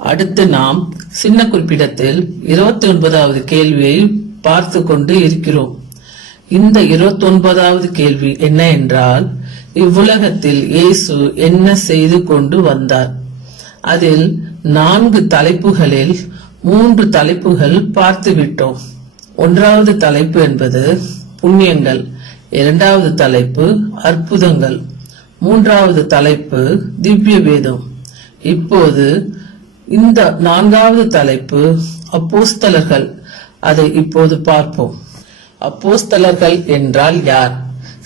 அடுத்து நாம் சின்ன குறிப்பிடத்தில் 29வது கேள்வியை பார்த்து கொண்டு இருக்கிறோம். இந்த 29வது கேள்வி என்ன என்றால், இவ்வுலகத்தில் இயேசு என்ன செய்து கொண்டு வந்தார்? அதில் 4 தலைப்புகளில் 3 தலைப்புகள் பார்த்து விட்டோம். 1வது தலைப்பு என்பது புண்ணியங்கள், 2வது தலைப்பு அற்புதங்கள், 3வது தலைப்பு திவ்ய வேதம். இப்போது இந்த 4வது தலைப்பு அப்போஸ்தலர்கள். அதை இப்போது பார்ப்போம். அப்போஸ்தலர்கள் என்றால் யார்?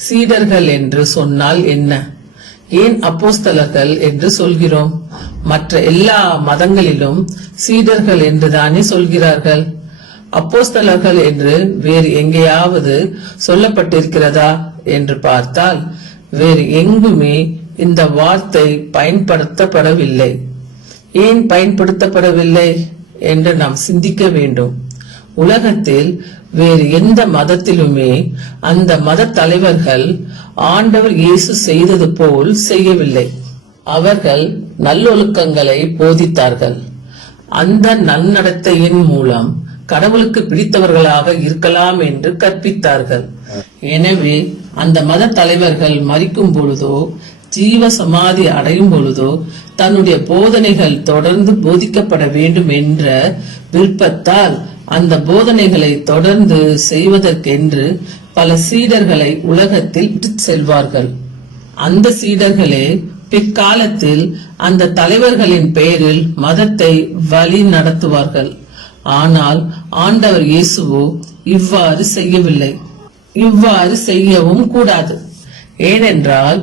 சீடர்கள் என்று சொன்னால் என்ன? ஏன் அப்போஸ்தலர்கள் என்று சொல்கிறோம்? மற்ற எல்லா மதங்களிலும் சீடர்கள் என்றுதானே சொல்கிறார்கள். அப்போஸ்தலர்கள் என்று வேறு எங்கேயாவது சொல்லப்பட்டிருக்கிறதா என்று பார்த்தால் வேறு எங்குமே இந்த வார்த்தை பயன்படுத்தப்படவில்லை. ஏன் பயன்படுத்தப்படவில்லை என்று நாம் சிந்திக்க வேண்டும். உலகத்தில் வேறு எந்த மதத்திலுமே அந்த மத தலைவர்கள் ஆண்டவர் இயேசு செய்தது போல் செய்யவில்லை. அவர்கள் நல்லொழுக்கங்களை போதித்தார்கள். அந்த நன்னடத்தையின் மூலம் கடவுளுக்கு பிடித்தவர்களாக இருக்கலாம் என்று கற்பித்தார்கள். எனவே அந்த மத தலைவர்கள் மரிக்கும் பொழுதோ ஜீவ சமாதி அடையும் பொழுதோ தன்னுடைய போதனைகள் தொடர்ந்து போதிக்கப்பட வேண்டும் என்ற விருப்பத்தால் அந்த போதனைகளை தொடர்ந்து செய்வதற்கென்று பல சீடர்களை உலகத்தில் விட்டு செல்வார்கள். அந்த சீடர்களே பிற்காலத்தில் அந்த தலைவர்களின் பெயரில் மதத்தை வழி நடத்துவார்கள். ஆனால் ஆண்டவர் இயேசுவோ இவ்வாறு செய்யவில்லை. இவ்வாறு செய்யவும் கூடாது. ஏனென்றால்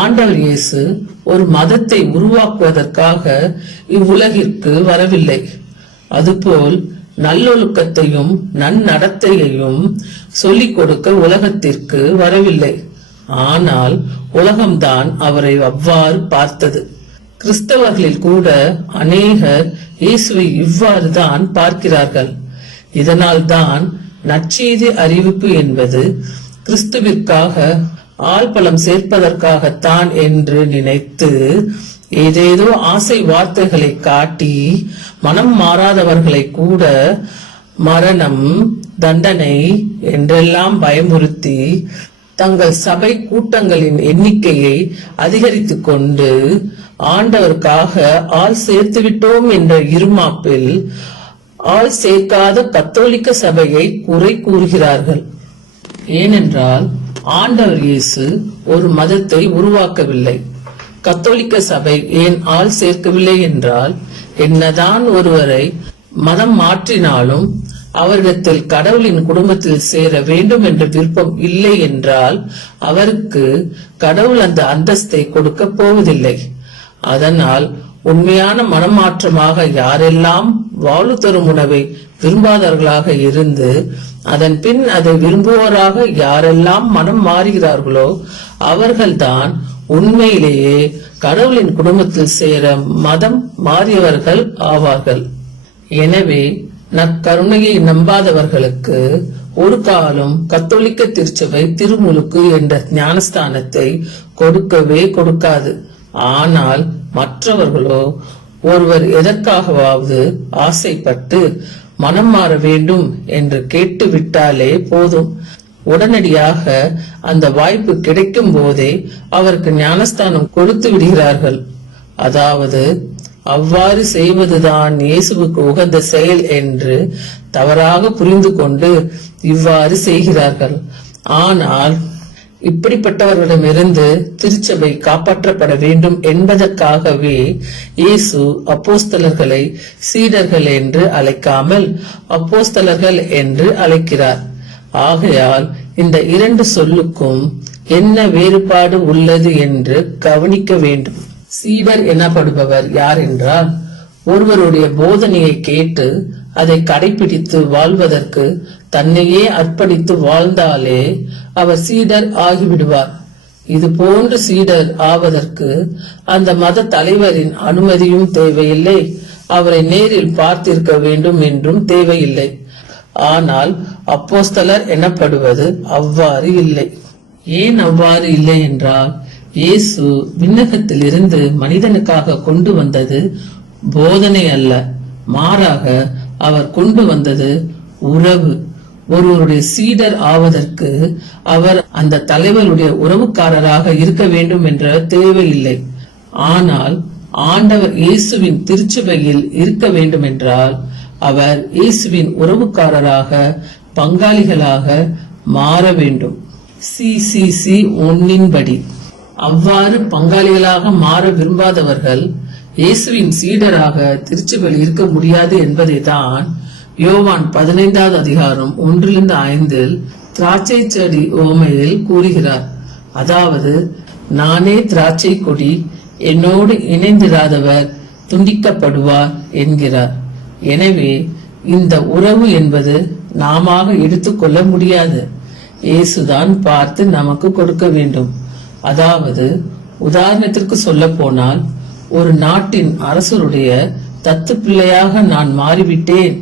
ஆண்டவர் இயேசு ஒரு மதத்தை உருவாக்குவதற்காக இவ்வுலகிற்கு வரவில்லை. அதுபோல் நல்லொழுக்கத்தையும் நன்னடத்தையையும் சொல்லிக் கொடுக்க உலகத்திற்கு வரவில்லை. ஆனால் உலகம்தான் அவரை அவ்வாறு பார்த்தது. கிறிஸ்தவர்களில் கூட அநேகர் இயேசுவை இவ்வாறு தான் பார்க்கிறார்கள். இதனால் தான் நற்செய்தி அறிவிப்பு என்பது கிறிஸ்துவிற்காக ஆள்பலம் சேர்ப்பதற்காகத்தான் என்று நினைத்து ஏதேதோ ஆசை வார்த்தைகளை காட்டி மனம் மாறாதவர்களை கூட மரணம், தண்டனை என்றெல்லாம் பயமுறுத்தி தங்கள் சபை கூட்டங்களின் எண்ணிக்கையை அதிகரித்துக் கொண்டு ஆண்டவருக்காக ஆள் சேர்த்து விட்டோம் என்ற இருமாப்பில் ஆள் சேர்க்காத கத்தோலிக்க சபையை குறை கூறுகிறார்கள். ஏனென்றால் ஆண்டவர் இயேசு ஒரு மதத்தை உருவாக்கவில்லை. கத்தோலிக்க சபை ஏன் ஆள் சேர்க்கவில்லை என்றால், என்னதான் ஒருவரை மதம் மாற்றினாலும் அவரிடத்தில் கடவுளின் குடும்பத்தில் சேர வேண்டும் என்ற விருப்பம் இல்லை என்றால் அவருக்கு கடவுள் அந்த அந்தஸ்தை கொடுக்க போவதில்லை. அதனால் உண்மையான மனமாற்றமாக யாரெல்லாம் வாழ்வு தரும் உணவை விரும்பாதவர்களாக இருந்து அதன் பின் அதை விரும்புவோராக யாரெல்லாம் மனம் மாறுகிறார்களோ அவர்கள்தான் உண்மையிலேயே கடவுளின் குடும்பத்தில் சேர மதம் மாறியவர்கள் ஆவார்கள். எனவே நற்கருணையை நம்பாதவர்களுக்கு ஒரு காலம் கத்தோலிக்க திருச்சபை திருமுழுக்கு என்ற ஞானஸ்தானத்தை கொடுக்கவே கொடுக்காது. ஆனால் மற்றவர்களோ ஒருவர் எதற்காகவாவது ஆசைப்பட்டு மனம் மாற வேண்டும் என்று கேட்டு விட்டாலே போதும், உடனடியாக அந்த வாய்ப்பு கிடைக்கும் போதே அவருக்கு ஞானஸ்தானம் கொடுத்து விடுகிறார்கள். அதாவது அவ்வாறு செய்வதுதான் இயேசுவுக்கு உகந்த செயல் என்று தவறாக புரிந்து கொண்டு இவ்வாறு செய்கிறார்கள். ஆனால் இப்படிப்பட்டவர்களிடமிருந்து திருச்சபை காப்பாற்றப்பட வேண்டும் என்பதற்காகவே இயேசு அப்போஸ்தலர்களை சீடர்கள் என்று அழைக்காமல் அப்போஸ்தலர்கள் என்று அழைக்கிறார். ஆகையால் இந்த 2 சொல்லுக்கும் என்ன வேறுபாடு உள்ளது என்று கவனிக்க வேண்டும். சீடர் எனப்படுபவர் யார் என்றால், ஒருவருடைய போதனையை கேட்டு அதை கடைபிடித்து வாழ்வதற்கு தன்னையே அர்ப்பணித்து வாழ்ந்தாலே அவர் சீடர் ஆகிவிடுவார். இது போன்று சீடர் ஆவதற்கு அந்த மத தலைவரின் அனுமதியும் தேவையில்லை, அவரை நேரில் பார்த்திருக்க வேண்டும் என்றும் தேவையில்லை. ஆனால் அப்போஸ்தலர் எனப்படுவது அவ்வாறு இல்லை. ஏன் அவ்வாறு இல்லை என்றால், இயேசு விண்ணகத்திலிருந்து மனிதனுக்காக கொண்டு வந்தது போதனை அல்ல, மாறாக அவர் கொண்டு வந்தது உறவு. ஒருவருடைய சீடர் ஆவதற்கு அவர் அந்த தலைவருடைய உறவுக்காரராக இருக்க வேண்டும் என்ற தேவையில்லை. ஆனால் ஆண்டவர் இயேசுவின் திருச்சபையில் இருக்க வேண்டும் என்றால் அவர் இயேசுவின் உறவுக்காரராக, பங்காளிகளாக மாற வேண்டும். CCC 1 அவ்வாறு பங்காளிகளாக மாற விரும்பாதவர்கள் இயேசுவின் சீடராக திருச்சபையில் இருக்க முடியாது என்பதை தான் யோவான் 15வது அதிகாரம் 1-5 திராட்சை செடி ஓமையில் கூறுகிறார். அதாவது, நானே திராட்சை கொடி, என்னோடு இணைந்திராதவர் துண்டிக்கப்படுவார் என்கிறார். எனவே இந்த உறவு என்பது நாம எடுத்துக்கொள்ள முடியாது, இயேசுதான் பார்த்து நமக்கு கொடுக்க வேண்டும். அதாவது, உதாரணத்திற்கு சொல்ல போனால், ஒரு நாட்டின் அரசருடைய தத்து பிள்ளையாக நான் மாறிவிட்டேன்,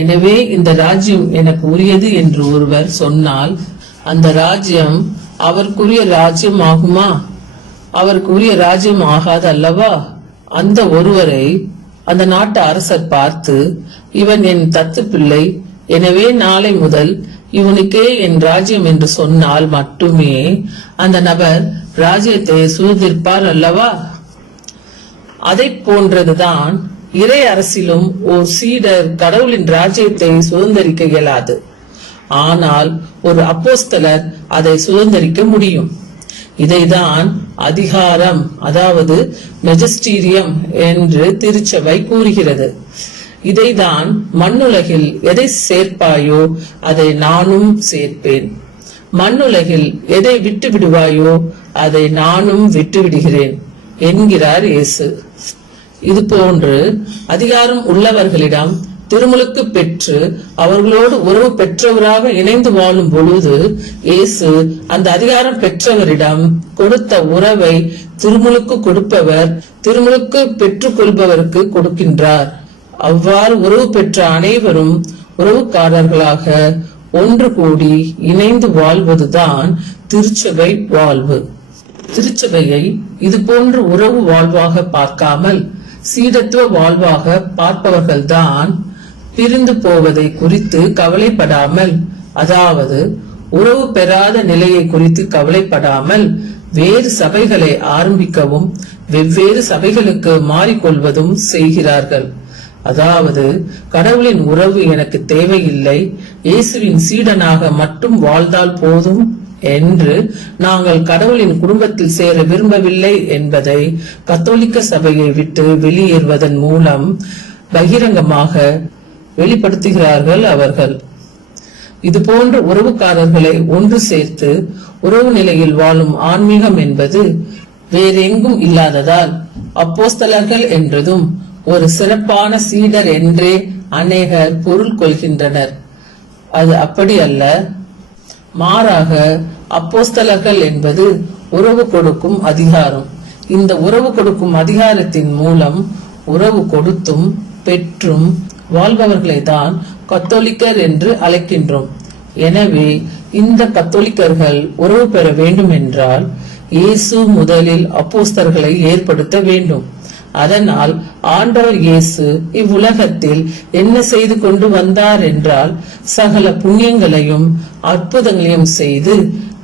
எனவே இந்த ராஜ்யம் எனக்கு உரியது என்று ஒருவர் சொன்னால் அந்த ராஜ்யம் அவருக்குரிய ராஜ்யம் ஆகுமா? அவருக்குரிய ராஜ்யம் ஆகாது அல்லவா? அந்த ஒருவரை அந்த நாட்டு அரசர் பார்த்து, இவன் என் தத்து பிள்ளை, எனவே நாளை முதல் இவனுக்கே என் ராஜ்யம் என்று சொன்னால் மட்டுமே அந்த நபர் ராஜ்யத்தை சுதந்திரிப்பார் அல்லவா? அதை போன்றதுதான் இறை அரசிலும் ஒரு சீடர் கடவுளின் ராஜ்யத்தை சுதந்திரிக்க இயலாது. ஆனால் ஒரு அப்போஸ்தலர் அதை சுதந்திரிக்க முடியும். இதைதான் அதிகாரம், அதாவது மெஜஸ்டீரியம் என்று திருச்சபை கூறுகிறது. இதைதான் மண்ணுலகில் எதை சேர்ப்பாயோ அதை நானும் சேர்ப்பேன், மண்ணுலகில் எதை விட்டு விடுவாயோ அதை நானும் விட்டு விடுகிறேன் என்கிறார் இயேசு. இது போன்று அதிகாரம் உள்ளவர்களிடம் திருமுழுக்கு பெற்று அவர்களோடு உறவு பெற்றவராக இணைந்து வாழும் பொழுது இயேசு அந்த அதிகாரம் பெற்றவரிடம் கொடுத்த உறவை திருமுழுக்கு கொடுப்பவர் திருமுழுக்கு பெற்றுக் கொள்பவருக்கு கொடுக்கின்றார். அவ்வாறு உறவு பெற்ற அனைவரும் உறவுக்காரர்களாக ஒன்று கூடி இணைந்து வாழ்வதுதான் திருச்சபை வாழ்வு. திருச்சபையை இது போன்ற உறவு வாழ்வாக பார்க்காமல் சீடத்துவ வாழ்வாக பார்ப்பவர்கள்தான் பிரிந்து போவதை குறித்து கவலைப்படாமல், அதாவது உறவு பெறாத நிலையை குறித்து கவலைப்படாமல் வேறு சபைகளை ஆரம்பிக்கவும் வெவ்வேறு சபைகளுக்கு மாறிக்கொள்வதும் செய்கிறார்கள். அதாவது, கடவுளின் உறவு எனக்கு தேவையில்லை, இயேசுவின் சீடனாக மட்டும் வாழ்ந்தால் போதும் என்று நாங்கள் கடவுளின் குடும்பத்தில் சேர விரும்பவில்லை என்பதை கத்தோலிக்க சபையை விட்டு வெளியேறுவதன் மூலம் பகிரங்கமாக வெளிப்படுத்துகிறார்கள் அவர்கள். இது போன்ற உறவுக்காரர்களை ஒன்று சேர்த்து உறவு நிலையில் வாழும் ஆன்மீகம் என்பது வேறெங்கும் இல்லாததால் அப்போஸ்தலர்கள் என்றதும் ஒரு சிறப்பான சீடர் என்றே அநேகர் பொருள் கொள்கின்றனர். அது அப்படி அல்ல. மாறாக அப்போஸ்தலர்கள் என்பது உறவு கொடுக்கும் அதிகாரம். இந்த உறவு கொடுக்கும் அதிகாரத்தின் மூலம் உறவு கொடுத்தும் பெற்றும் வாழ்பவர்களை தான் கத்தோலிக்கர் என்று அழைக்கின்றோம். எனவே இந்த கத்தோலிக்கர்கள் உறவு பெற வேண்டும் என்றால் இயேசு முதலில் அப்போஸ்தலர்களை ஏற்படுத்த வேண்டும். அதனால் ஆண்டவர் இயேசு இவ்வுலகத்தில் என்ன செய்து கொண்டு வந்தார் என்றால் சகல புண்ணியங்களையும் அற்புதங்களையும் செய்து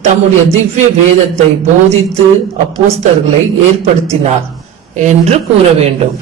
தம்முடைய திவ்ய வேதத்தை போதித்து அப்போஸ்தலர்களை ஏற்படுத்தினார் என்று கூற வேண்டும்.